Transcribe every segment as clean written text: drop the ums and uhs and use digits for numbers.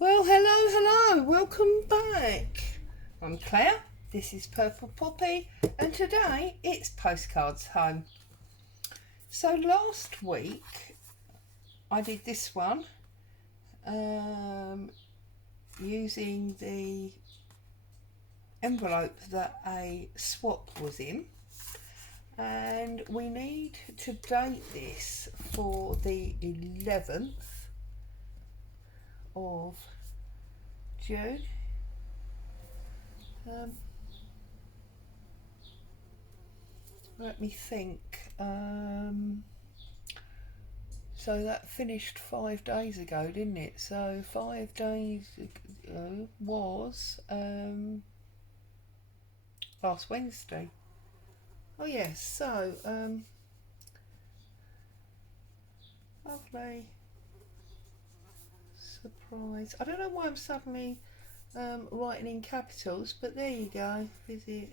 Well, hello, welcome back. I'm Claire, this is Purple Poppy, and today it's Postcards Home. So last week I did this one using the envelope that a swap was in, and we need to date this for the 11th of June. Let me think. So that finished 5 days ago, didn't it? So 5 days ago was last Wednesday. Oh yes. So lovely surprise. I don't know why I'm suddenly writing in capitals, but there you go. Visit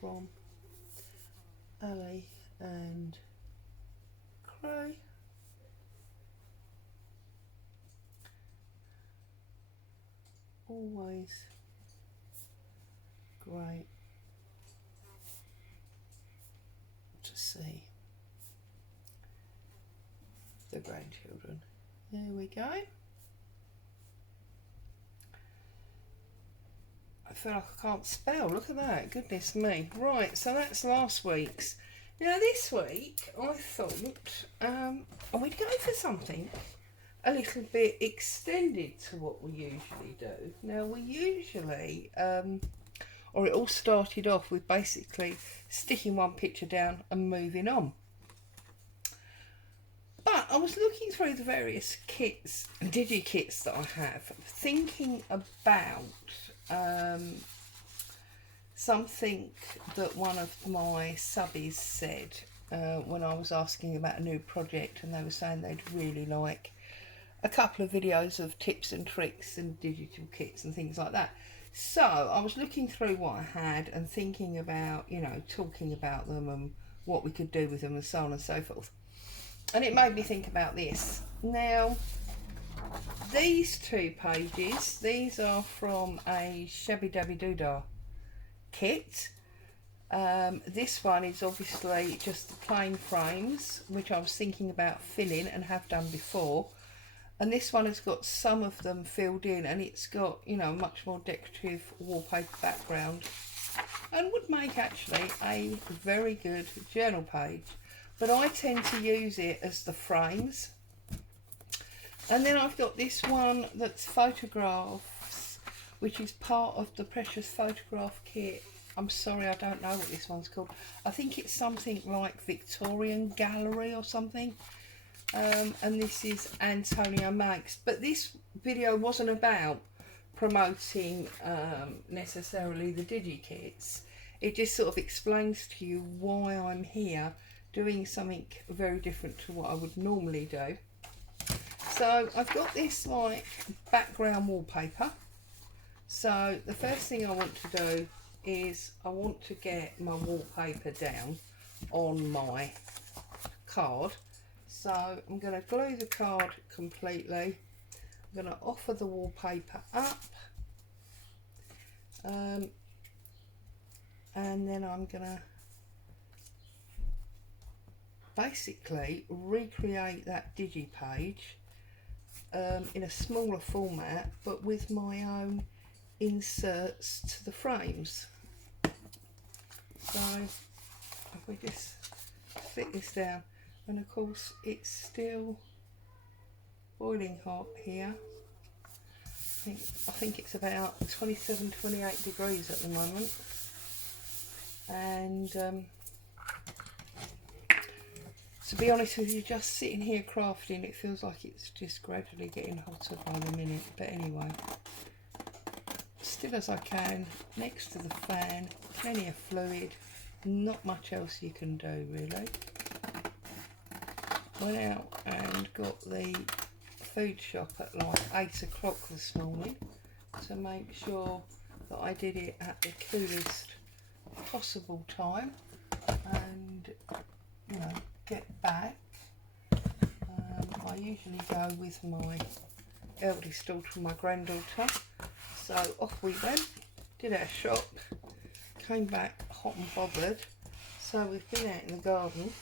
from Ali and Cray. Always great to see the grandchildren. There we go. I feel like I can't spell. Look at that. Goodness me. Right, so that's last week's. Now this week I thought we'd go for something a little bit extended to what we usually do. Now we usually, or it all started off with basically sticking one picture down and moving on. But I was looking through the various kits, digi-kits that I have, thinking about something that one of my subbies said when I was asking about a new project, and they were saying they'd really like a couple of videos of tips and tricks and digital kits and things like that. So I was looking through what I had and thinking about, talking about them and what we could do with them and so on and so forth. And it made me think about this. Now, these 2 pages, these are from a Shabby Dabby Doodah kit. This one is obviously just the plain frames, which I was thinking about filling and have done before. And this one has got some of them filled in, and it's got, a much more decorative wallpaper background, and would make actually a very good journal page. But I tend to use it as the frames. And then I've got this one that's photographs, which is part of the Precious Photograph kit. I'm sorry, I don't know what this one's called. I think it's something like Victorian Gallery or something. And this is Antonio Makes. But this video wasn't about promoting necessarily the digi-kits. It just sort of explains to you why I'm here doing something very different to what I would normally do. So I've got this like background wallpaper. So the first thing I want to do is I want to get my wallpaper down on my card. So I'm going to glue the card completely. I'm going to offer the wallpaper up. And then I'm going to basically recreate that digi page in a smaller format, but with my own inserts to the frames. So if we just fit this down, and of course it's still boiling hot here. I think it's about 27-28 degrees at the moment, and to be honest with you, just sitting here crafting, it feels like it's just gradually getting hotter by the minute. But anyway, still as I can, next to the fan, plenty of fluid, not much else you can do really. Went out and got the food shop at like 8 o'clock this morning to make sure that I did it at the coolest possible time, and get back I usually go with my eldest daughter and my granddaughter. So off we went, did our shop, came back hot and bothered. So we've been out in the garden,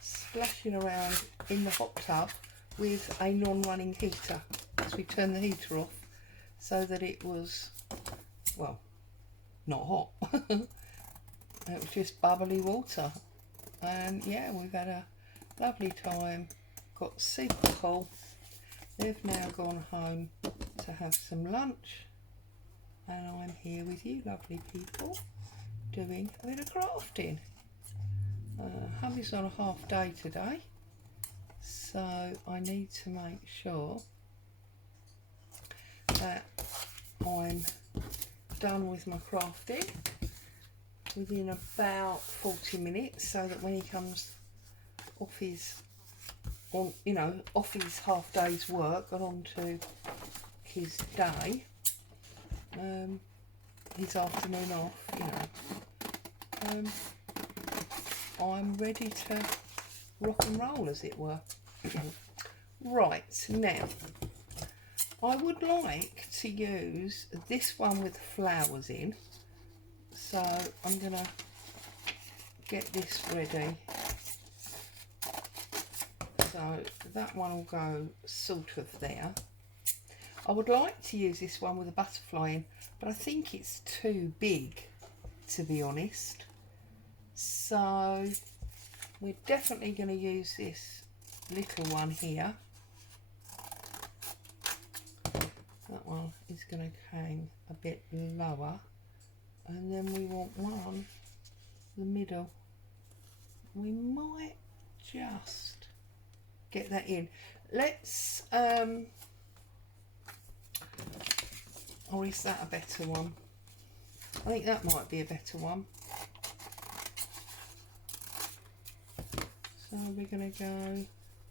splashing around in the hot tub with a non-running heater. So we turned the heater off so that it was, well, not hot. It was just bubbly water. And yeah, we've had a lovely time, got super full. They've now gone home to have some lunch, and I'm here with you lovely people doing a bit of crafting. Hubby's on a half day today, so I need to make sure that I'm done with my crafting within about 40 minutes, so that when he comes off his off his half day's work and on to his day, his afternoon off, I'm ready to rock and roll, as it were. Right, now I would like to use this one with flowers in, so I'm gonna get this ready. So that one will go sort of there. I would like to use this one with a butterfly in, but I think it's too big, to be honest. So we're definitely going to use this little one here. That one is going to hang a bit lower, and then we want one in the middle. We might just get that in. Let's or is that a better one? I think that might be a better one. So we're going to go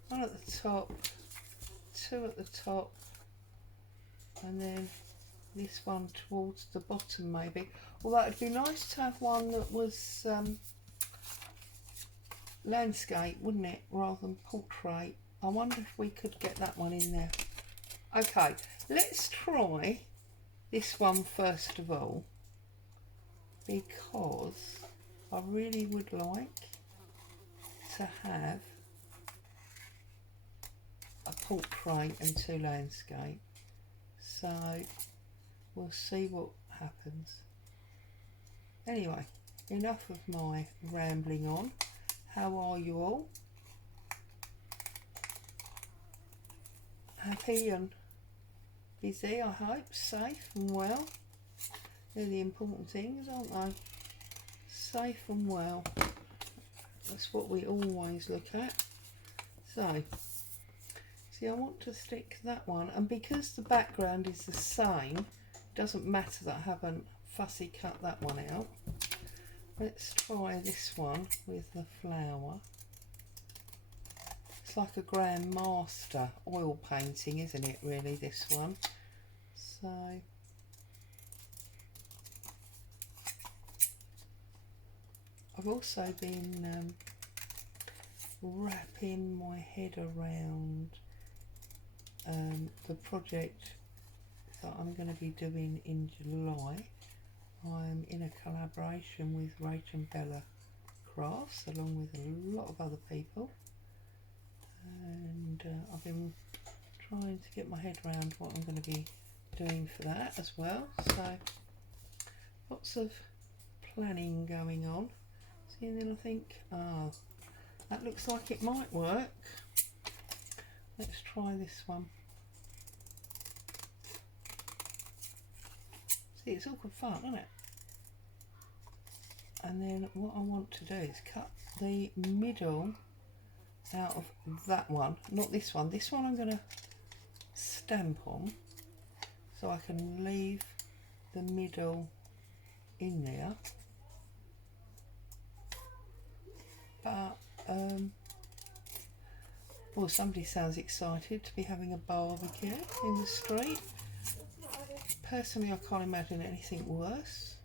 one at the top, two at the top, and then this one towards the bottom maybe. Although it'd be nice to have one that was landscape, wouldn't it, rather than portrait. I wonder if we could get that one in there. Okay, let's try this one first of all, because I really would like to have a portrait and two landscape. So we'll see what happens. Anyway, enough of my rambling on. How are you all? Happy and busy, I hope, safe and well. They're the important things, aren't they? Safe and well. That's what we always look at. So, see, I want to stick that one, and because the background is the same, it doesn't matter that I haven't fussy cut that one out. Let's try this one with the flower. It's like a Grand Master oil painting, isn't it, really, this one? So I've also been wrapping my head around the project that I'm going to be doing in July. I'm in a collaboration with Rach and Bella Crafts, along with a lot of other people, and I've been trying to get my head around what I'm going to be doing for that as well. So lots of planning going on. See, and then I think, oh, that looks like it might work. Let's try this one. See, it's all good fun, isn't it? And then what I want to do is cut the middle out of that one, not this one. This one I'm going to stamp on, so I can leave the middle in there. But well, somebody sounds excited to be having a barbecue in the street. Personally, I can't imagine anything worse,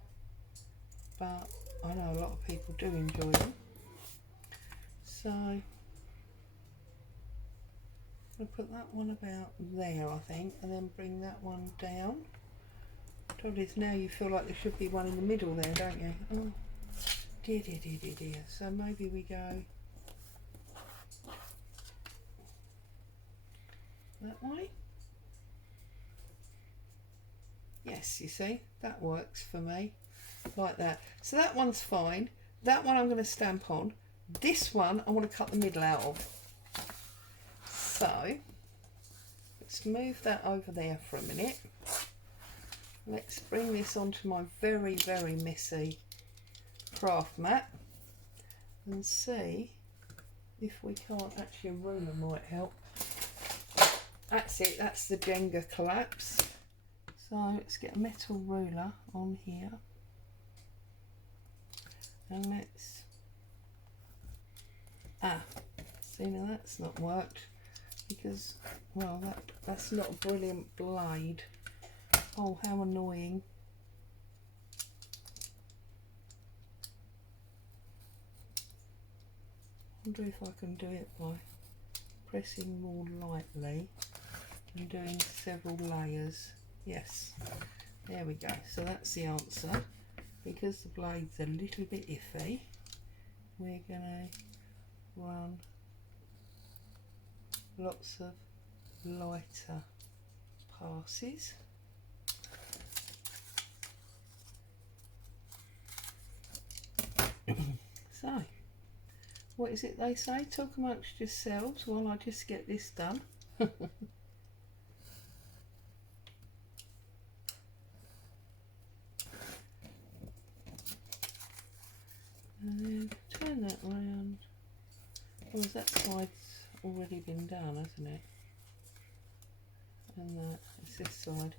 but I know a lot of people do enjoy them. So I'm going to put that one about there, I think, and then bring that one down. Trouble is, now you feel like there should be one in the middle there, don't you? Oh, dear, dear, dear, dear, dear. So maybe we go that way. Yes, you see, that works for me, like that. So that one's fine. That one I'm going to stamp on. This one I want to cut the middle out of. So let's move that over there for a minute. Let's bring this onto my very, very messy craft mat and see if we can't, actually a ruler might help. That's it, that's the Jenga collapse. So let's get a metal ruler on here and let's, see, now that's not worked because, well, that's not a brilliant blade. Oh, how annoying. I wonder if I can do it by pressing more lightly and doing several layers. Yes, there we go. So that's the answer. Because the blade's a little bit iffy, we're going to run lots of lighter passes. So, what is it they say? Talk amongst yourselves while I just get this done. And then turn that round. Oh, that side's already been done, hasn't it? And that, it's this side.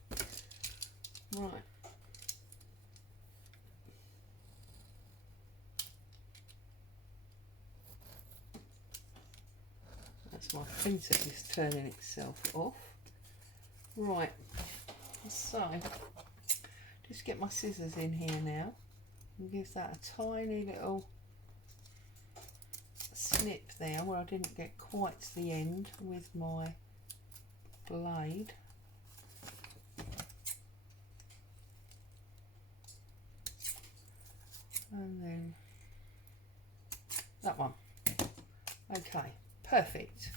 Right. That's my printer just turning itself off. Right, so just get my scissors in here now and give that a tiny little snip there where I didn't get quite to the end with my blade. And then that one. Okay, perfect.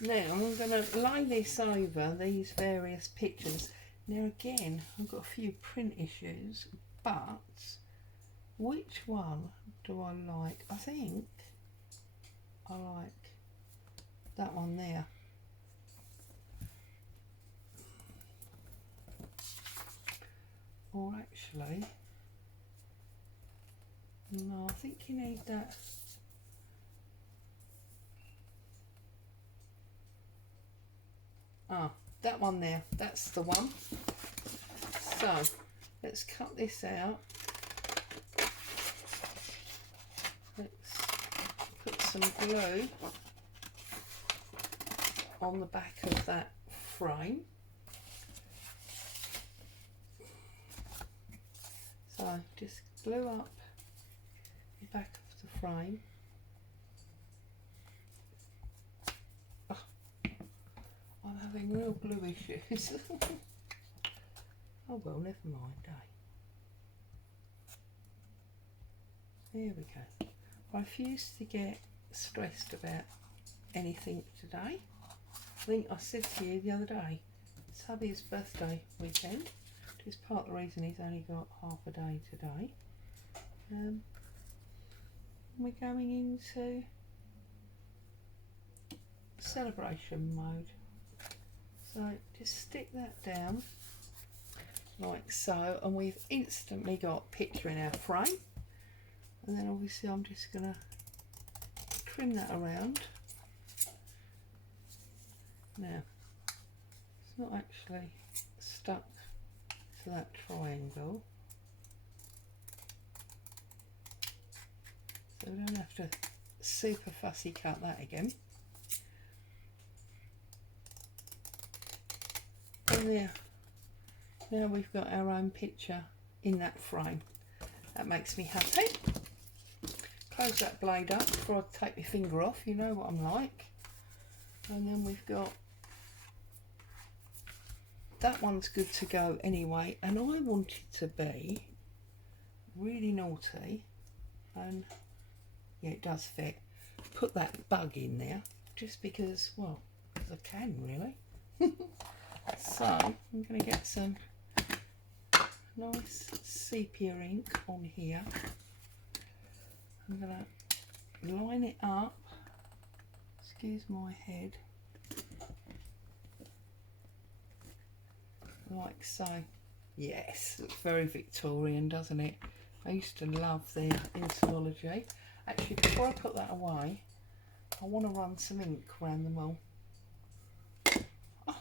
Now I'm going to lay this over these various pictures. Now again, I've got a few print issues, but which one do I like? I think I like that one there. Or actually, no, I think you need that. Ah, that one there, that's the one. So let's cut this out. Let's put some glue on the back of that frame. So just glue up the back of the frame. I'm having real glue issues. Oh well, never mind, eh? There we go. I refuse to get stressed about anything today. I think I said to you the other day, it's hubby's birthday weekend, which is part of the reason he's only got half a day today. We're going into celebration mode. So just stick that down like so, and we've instantly got picture in our frame. And then obviously I'm just going to trim that around. Now, it's not actually stuck to that triangle, so we don't have to super fussy cut that again. And there, now we've got our own picture in that frame. That makes me happy. Close that blade up before I take my finger off, you know what I'm like. And then we've got, that one's good to go anyway, and I want it to be really naughty, and yeah, it does fit. Put that bug in there just because, well, because I can really. So I'm going to get some nice sepia ink on here. I'm going to line it up, excuse my head, like so. Yes, looks very Victorian, doesn't it? I used to love their entomology. Actually, before I put that away, I want to run some ink around them all. Oh,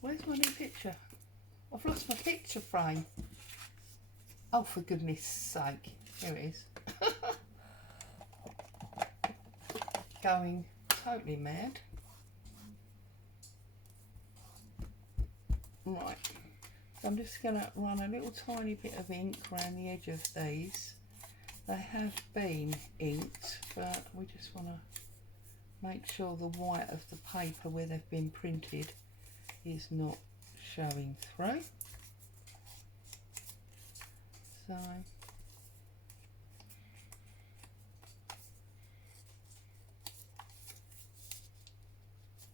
where's my new picture? I've lost my picture frame. Oh, for goodness sake. Here it is. Going totally mad. Right. So I'm just going to run a little tiny bit of ink around the edge of these. They have been inked, but we just want to make sure the white of the paper where they've been printed is not showing through. So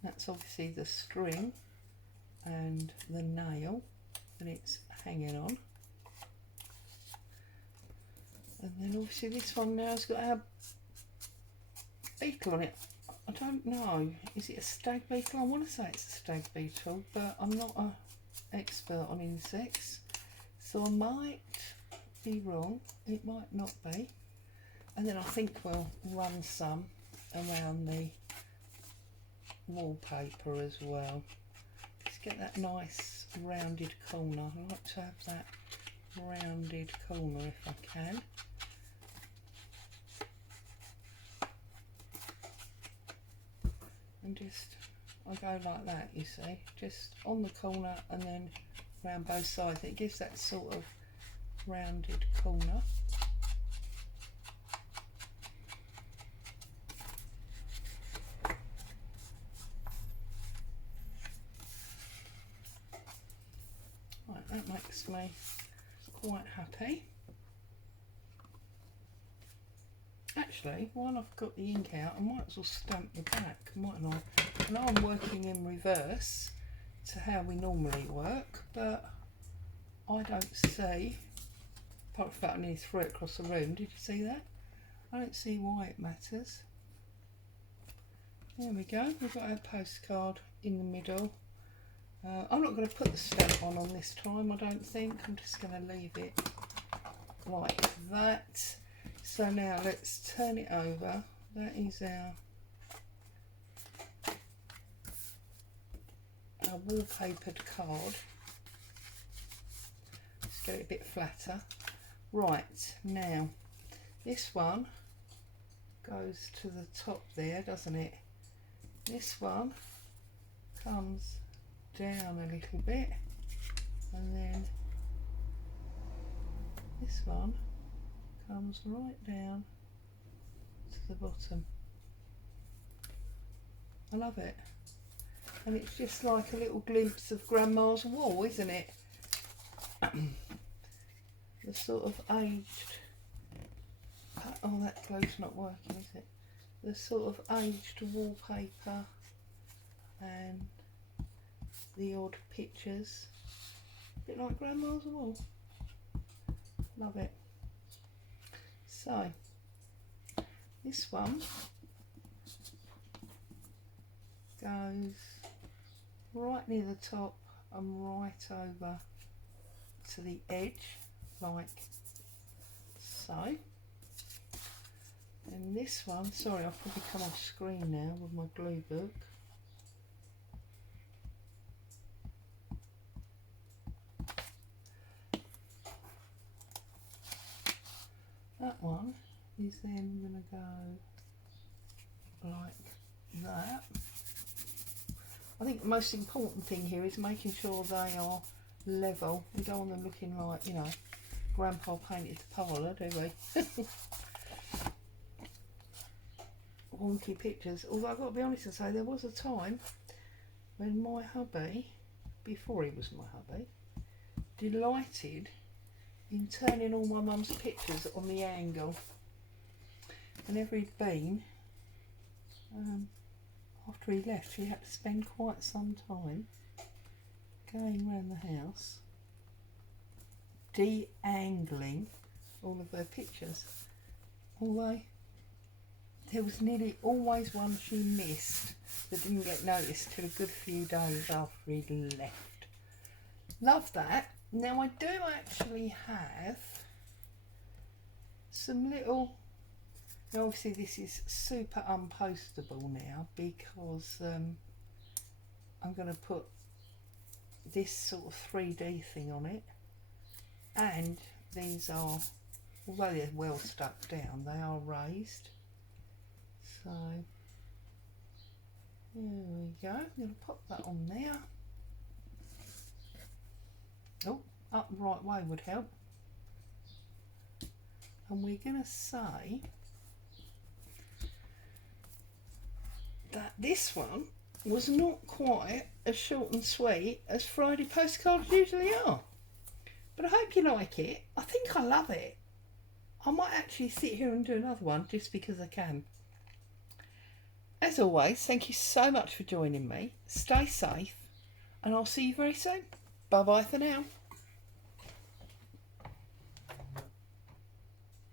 that's obviously the string and the nail that it's hanging on. And then obviously this one now has got our beetle on it. I don't know, is it a stag beetle? I want to say it's a stag beetle, but I'm not an expert on insects, so I might be wrong. It might not be. And then I think we'll run some around the wallpaper as well. Just get that nice rounded corner. I like to have that rounded corner if I can. And just, I go like that, you see, just on the corner and then round both sides. It gives that sort of rounded corner. Right, that makes me quite happy. Actually, while I've got the ink out, I might as well stamp the back, mightn't I? I know I'm working in reverse to how we normally work, but I don't see, apart from that I nearly threw it across the room, did you see that? I don't see why it matters. There we go, we've got our postcard in the middle. I'm not going to put the stamp on this time, I don't think. I'm just going to leave it like that. So now let's turn it over. That is our wallpapered card. Let's get it a bit flatter. Right, now this one goes to the top there, doesn't it? This one comes down a little bit, and then this one comes right down to the bottom. I love it, and it's just like a little glimpse of Grandma's wall, isn't it? The sort of aged, oh, that glow's not working, is it? The sort of aged wallpaper and the odd pictures, a bit like Grandma's wall. Love it. So this one goes right near the top and right over to the edge, like so. And this one, sorry, I'll probably come off screen now with my glue book. That one is then going to go like that. I think the most important thing here is making sure they are level. We don't want them looking like, you know, Grandpa painted the parlour, do we? wonky pictures. Although I've got to be honest and say there was a time when my hubby, before he was my hubby, delighted in turning all my mum's pictures on the angle. Whenever he'd been, after he left, he had to spend quite some time going around the house de-angling all of her pictures, although there was nearly always one she missed that didn't get noticed till a good few days after he'd left. Love that. Now I do actually have some little, obviously this is super unpostable now because I'm going to put this sort of 3D thing on it, and these are, although they're well stuck down, they are raised. So there we go. I'm going to pop that on there. Oh, up the right way would help. And we're going to say that this one was not quite as short and sweet as Friday postcards usually are. But I hope you like it. I think I love it. I might actually sit here and do another one just because I can. As always, thank you so much for joining me. Stay safe and I'll see you very soon. Bye bye for now.